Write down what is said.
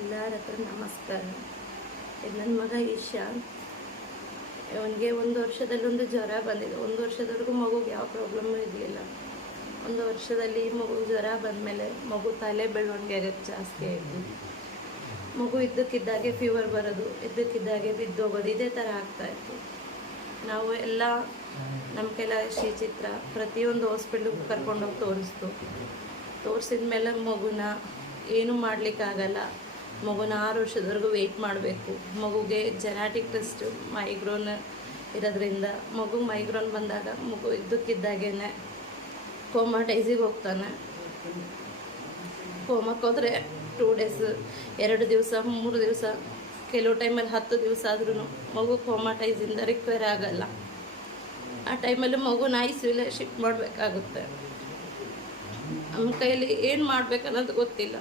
ಎಲ್ಲರ ಹತ್ರ ನಮಸ್ಕಾರ. ಇದು ನನ್ನ ಮಗ ಈಶಾನ್. ಅವನಿಗೆ 1 ವರ್ಷದಲ್ಲಿ ಒಂದು ಜ್ವರ ಬಂದಿದೆ. 1 ವರ್ಷದವರೆಗೂ ಮಗುಗೆ ಯಾವ ಪ್ರಾಬ್ಲಮ್ಮು ಇರಲಿಲ್ಲ. 1 ವರ್ಷದಲ್ಲಿ ಮಗು ಜ್ವರ ಬಂದಮೇಲೆ ಮಗು ತಲೆ ಬೆಳವಣಿಗೆ ಆಗೋದು ಜಾಸ್ತಿ ಆಯಿತು. ಮಗು ಇದ್ದಕ್ಕಿದ್ದಾಗೆ ಫೀವರ್ ಬರೋದು, ಇದ್ದಕ್ಕಿದ್ದಾಗೆ ಬಿದ್ದೋಗೋದು, ಇದೇ ಥರ ಆಗ್ತಾಯಿತ್ತು. ನಾವು ಎಲ್ಲ ನಮ್ಮ ಕೆಲ ಶ್ರೀಚಿತ್ರ ಪ್ರತಿಯೊಂದು ಹಾಸ್ಪಿಟ್ಲಿಗೂ ಕರ್ಕೊಂಡೋಗಿ ತೋರಿಸಿದ ಮೇಲೆ ಮಗುನ ಏನೂ ಮಾಡಲಿಕ್ಕಾಗಲ್ಲ. ಮಗುನ 6 ವರ್ಷದವರೆಗೂ ವೆಯ್ಟ್ ಮಾಡಬೇಕು. ಮಗುಗೆ ಜೆನೆಟಿಕ್ ಟೆಸ್ಟ್ ಮೈಗ್ರೋನ್ ಇರೋದ್ರಿಂದ ಮೈಗ್ರೋನ್ ಬಂದಾಗ ಮಗು ಇದ್ದಕ್ಕಿದ್ದಾಗೇ ಕೋಮಾಟೈಸಿಗೆ ಹೋಗ್ತಾನೆ. ಕೋಮಕ್ಕೆ ಹೋದರೆ 2 ಡೇಸ್, 2 ದಿವಸ, 3 ದಿವಸ, ಕೆಲವು ಟೈಮಲ್ಲಿ 10 ದಿವಸ ಆದ್ರೂ ಮಗು ಕೋಮಾಟೈಸಿಂದ ರಿಕವರ್ ಆಗಲ್ಲ. ಆ ಟೈಮಲ್ಲಿ ಮಗುನ ಐಸಿಯುಲೇ ಶಿಫ್ಟ್ ಮಾಡಬೇಕಾಗುತ್ತೆ. ನಮ್ಮ ಕೈಯಲ್ಲಿ ಏನು ಮಾಡಬೇಕನ್ನೋದು ಗೊತ್ತಿಲ್ಲ.